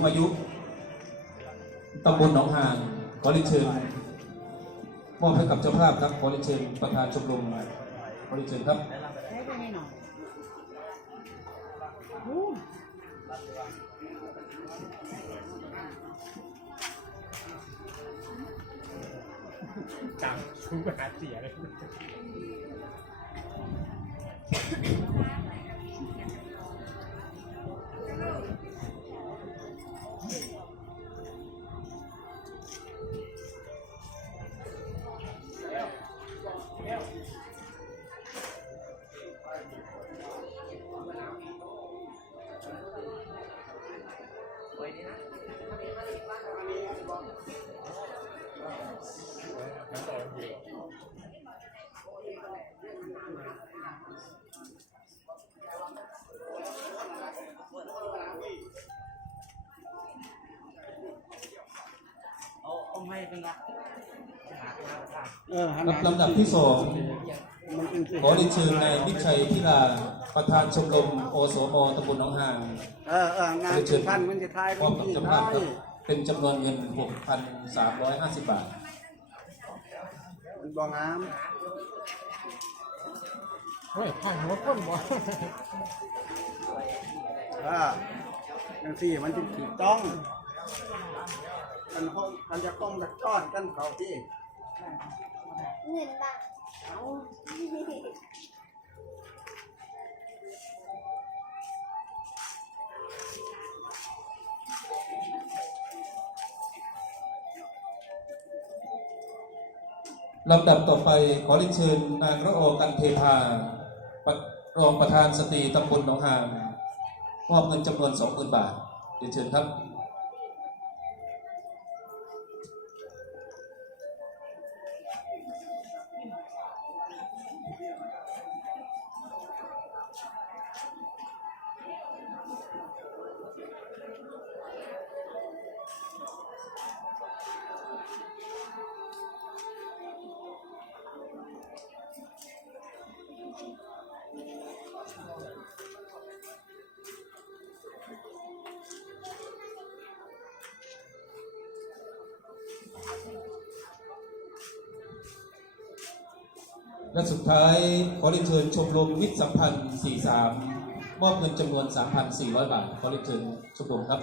งอายุตำบลหนองหานขอเรียนเชิญมอบให้กับเจ้าภาพครับขอเรียนเชิญประธานชมรมขอเรียนเชิญครับได้ไปให้หน่อยโอ้จังชูไปหาเสียเลย ละเออหันลำลำดับที่สองมันเป็นสิขอเรียนเชิญนายวิชัยพิลาประธานชมรมโอสมตำบลหนองหานเออเอองานที่ท่านมันจะทายมกัอนบกับที่เจ้าได้ภาพครับเป็นจำนวนเงิน 6,350 บาทมันบ่งาม เฮ้ยผ่านหัวก้นบ่เออจังสี่มันจะถูกต้องมันห้องมันจะต้องจะก้อนกันเขาที่เงินบ้างเอาลำดับต่อไปขอเรียนเชิญนางระโอกันเทพาป รองประธานสตรีตำบลหนองหานมอบเงินจำนวนสองหมื่นบาทเรียนเชิญครับ และสุดท้ายขอเรียนเชิญชมรมมิตรสัมพันธ์ 43 มอบเงินจำนวน 3,400 บาท ขอเรียนเชิญชมรมครับ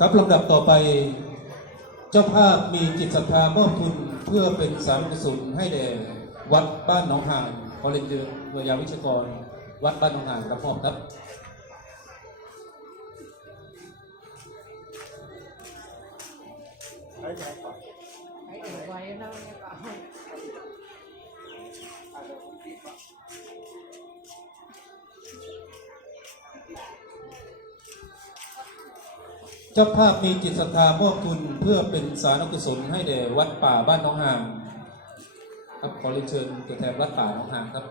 ครับลำดับต่อไป เจ้าภาพมีจิตศรัทธามอบทุนเพื่อเป็นสารกุศลให้แด่วัดบ้านหนองหานขอเรียนเชิญเมยาวิชกร วัดบ้านหนองหานรับมอบครับไอ้ใหญ่ก่อนให้เก็บไว้แล้วเนี่ยก็ จ้าภาพมีจิตศรัทธามอบทุนเพื่อเป็นสารกุศลให้แด่วัดป่าบ้านหน้องหามครับขอเรียนเชิญตัวแทนวัดป่าน้องหามครับ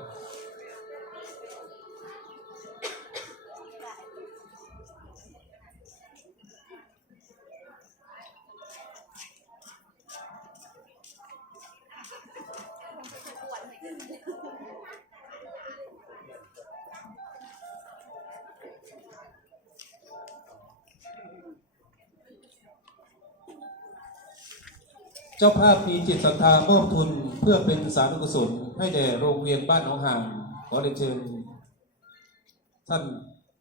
เจ้าภาพมีจิตศรัทธามอบทุนเพื่อเป็นสารุกุศลให้แด่โรงเรียนบ้านหนองหางขอเรียนเชิญท่าน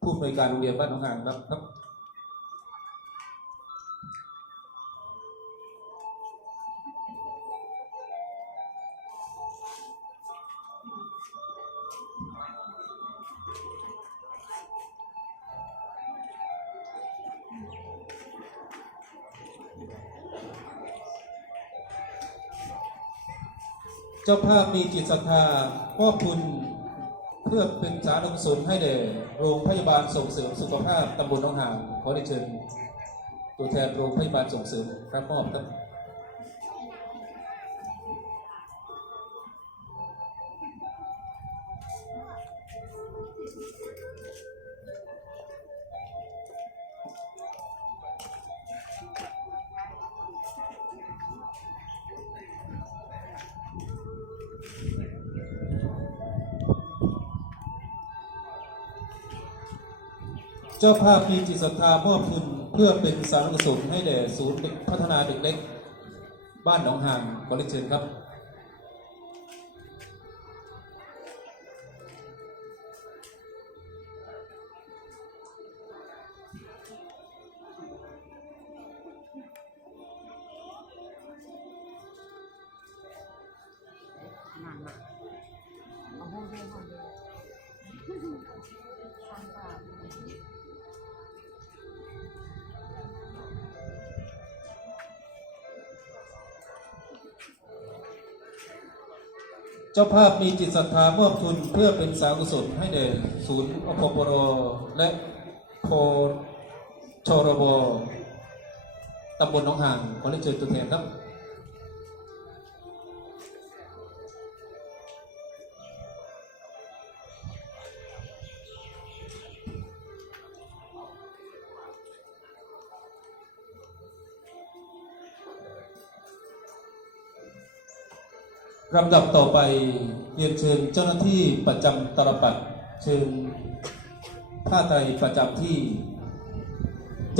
ผู้อำนวยการโรงเรียนบ้านหนองหางครับ เจ้าภาพมีจิตศรัทธามอคุณเพื่อเป็นสารุกุศลให้แด่โรงพยาบาลส่งเสริมสุขภาพตำบลหนองหานขอได้เชิญตัวแทนโรงพยาบาลส่งเสริมรับมอบครับ เจ้าภาพมีจิตศรัทธามอบทุนเพื่อเป็นสาธารณกุศลให้แด่ศูนย์พัฒนาเด็กเล็ก บ้านหนองหานขอเรียนเชิญครับนานม จ้าภาพมีจิตศรัทธามอบทุนเพื่อเป็นสาธารณกุศลให้แด่ศูนย์อพปรและโพชรบตำบลหนองหางขอเรียนเชิญตัวแทนครับ ลำดับต่อไปเรียนเชิญเจ้าหน้าที่ประจำตลปัดเชิญผ้าไตรประจำที่